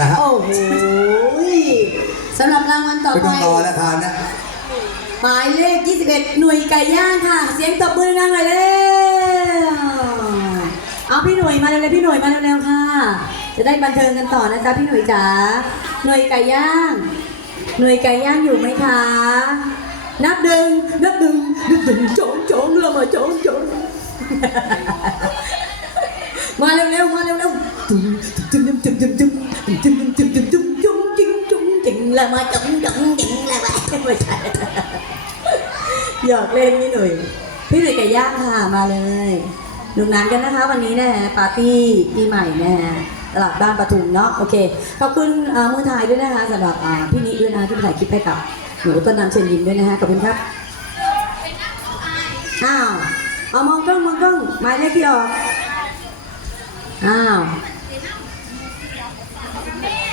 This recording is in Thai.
นะฮะโอ้โหสำหรับรางวัลต่อไม่ไป ต้องรอแล้วทานนะ หมายเลข 21 หน่วยไก่ย่างค่ะ เสียงตบมือดังหน่อยเร็วเอาพี่หน่วยมาเร็วๆพี่หน่วยมาเร็วๆค่ะ จะได้บันเทิงกันต่อนะจ๊ะพี่หน่วยจ๋า หน่วยไก่ย่าง หน่วยไก่ย่างอยู่ไหมคะ นับหนึ่งนับหนึ่งนับหนึ่งโจงโจงเรามาโจงโจง มาเร็วๆมาเร็วๆ ละมจงจงจงละมาไม่ใช่หยอกเล่นนี่หนุ่ยพี่หนุ่ยไก่ย่างค่มาเลยดูน้ำกันนะคะ วันนี้นะฮะปาร์ตี้ปีใหม่นะฮะตลาดบ้านปทุมเนาะโอเคขอบคุณมือถ่ายด้วยนะคะสำหรับพี่นิด้วยนะที่ถ่ายคลิปให้กับหนูต้นน้ำเชิญยิ้มด้วยนะคะขอบคุณครับอ้าวเอามองกล้องมองกล้องหมาเลขที่ออกอ้าว